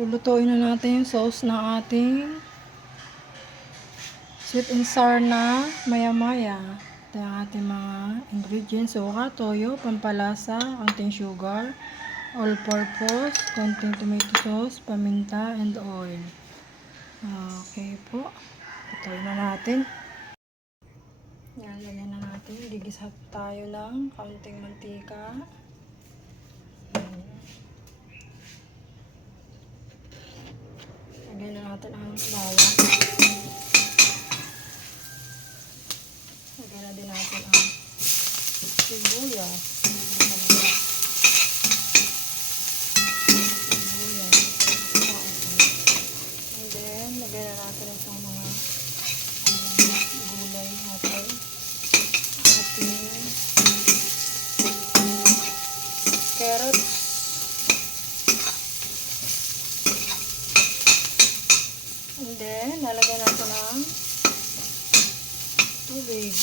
Lulutuin na natin yung sauce na ating sweet and sour na maya-maya. Ito yung ating mga ingredients. Suka, toyo, pampalasa, konting sugar, all-purpose, konting tomato sauce, paminta, and oil. Okay po. Lutuin na natin. Yan, lagyan na natin. Gigisa tayo ng kaunting mantika. Lagyan na natin ang bawang. Lagyan na din natin ang sibuyas. And then, lagyan na natin itong mga gulay natin. Ating carrots. And then, lalagyan natin ng tubig.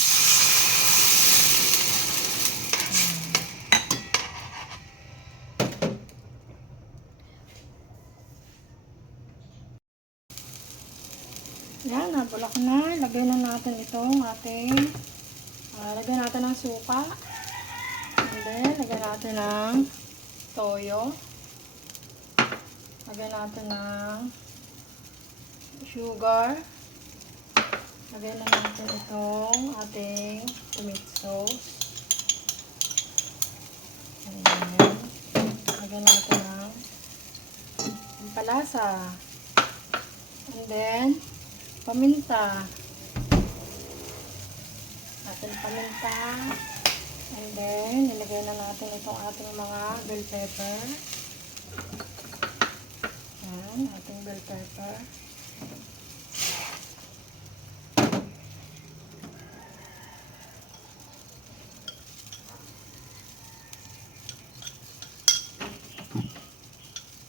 Yan, nabulak na. Lagyan na natin itong ating lagyan natin ng suka. And then, lagyan natin ng toyo. Lagyan natin ng sugar. Lagyan na natin itong ating tomato sauce. And then, lagyan natin ng pampalasa. And then, paminta. Ating paminta. And then, nilagay na natin itong ating mga bell pepper. Ayan, ating bell pepper.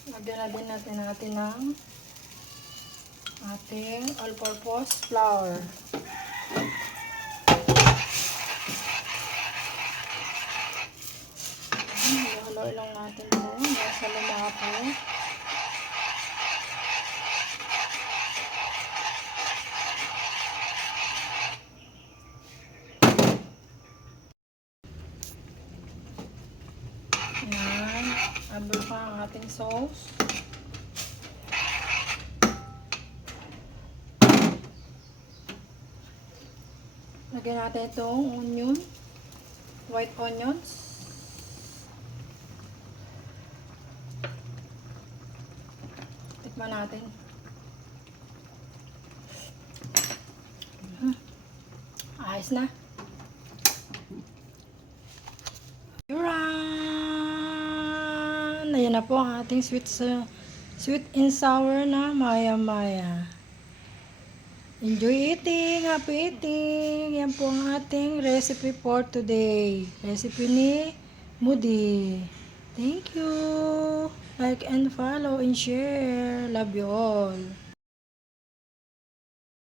Lagyan na din natin ng ating all-purpose flour. Halo-halo lang natin ito. Nasa lumapo. Ayan. Abol pa ang ating sauce. Lagyan natin itong onion. White onions. Tikman natin. Ayos na. Ayan na po ang ating sweet and sour na maya-maya. Enjoy eating! Happy eating! Yan po ang ating recipe for today. Recipe ni Moody. Thank you! Like and follow and share. Love you all.